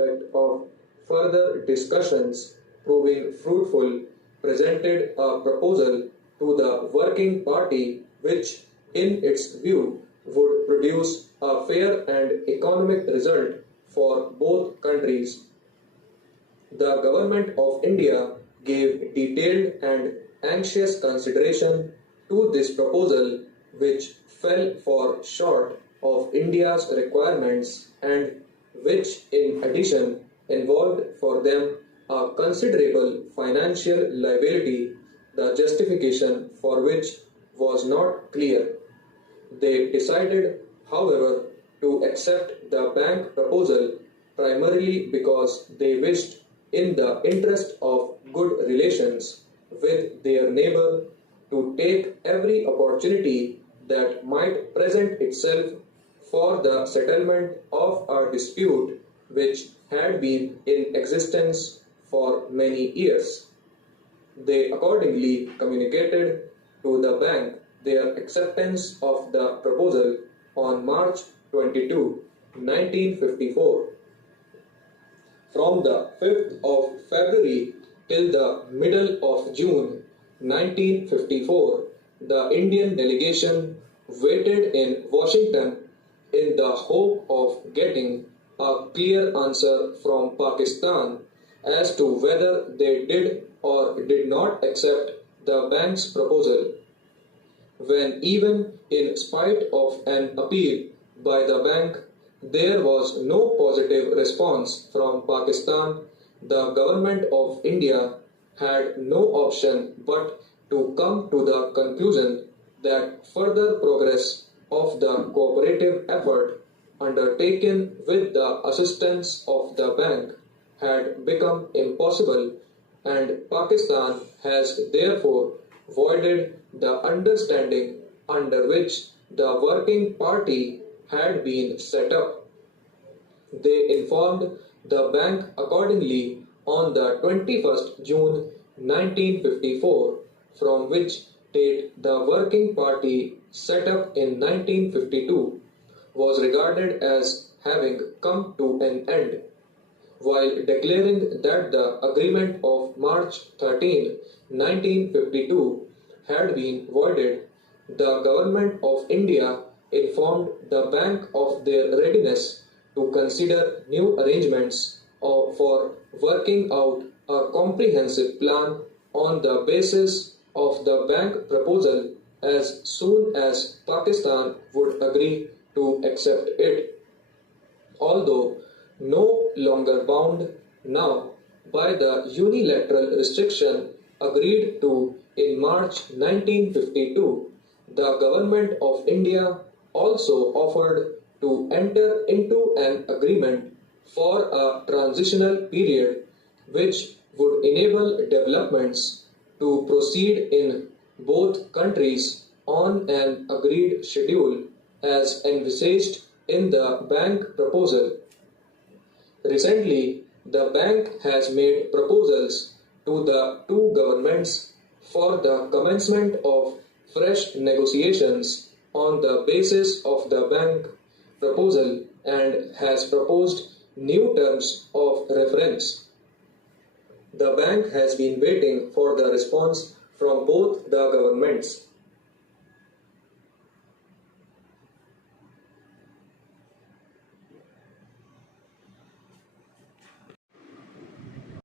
prospect of further discussions proving fruitful, presented a proposal to the working party which, in its view, would produce a fair and economic result for both countries. The Government of India gave detailed and anxious consideration to this proposal, which fell for short of India's requirements and which, in addition, involved for them a considerable financial liability, the justification for which was not clear. They decided, however, to accept the bank proposal primarily because they wished, in the interest of good relations with their neighbor, to take every opportunity that might present itself for the settlement of a dispute which had been in existence for many years. They accordingly communicated to the bank their acceptance of the proposal on March 22, 1954. From the 5th of February till the middle of June 1954, the Indian delegation waited in Washington in the hope of getting a clear answer from Pakistan as to whether they did or did not accept the bank's proposal. When, even in spite of an appeal by the bank, there was no positive response from Pakistan, the Government of India had no option but to come to the conclusion that further progress of the cooperative effort undertaken with the assistance of the bank had become impossible, and Pakistan has therefore voided the understanding under which the working party had been set up. They informed the bank accordingly on the 21st June 1954, from which date the working party set up in 1952 was regarded as having come to an end. While declaring that the agreement of March 13, 1952 had been voided, the Government of India informed the bank of their readiness to consider new arrangements for working out a comprehensive plan on the basis of the bank proposal as soon as Pakistan would agree to accept it. Although no longer bound now by the unilateral restriction agreed to in March 1952, the Government of India also offered to enter into an agreement for a transitional period which would enable developments to proceed in both countries on an agreed schedule as envisaged in the bank proposal. Recently, the bank has made proposals to the two governments for the commencement of fresh negotiations on the basis of the bank proposal and has proposed new terms of reference. The bank has been waiting for the response from both the governments.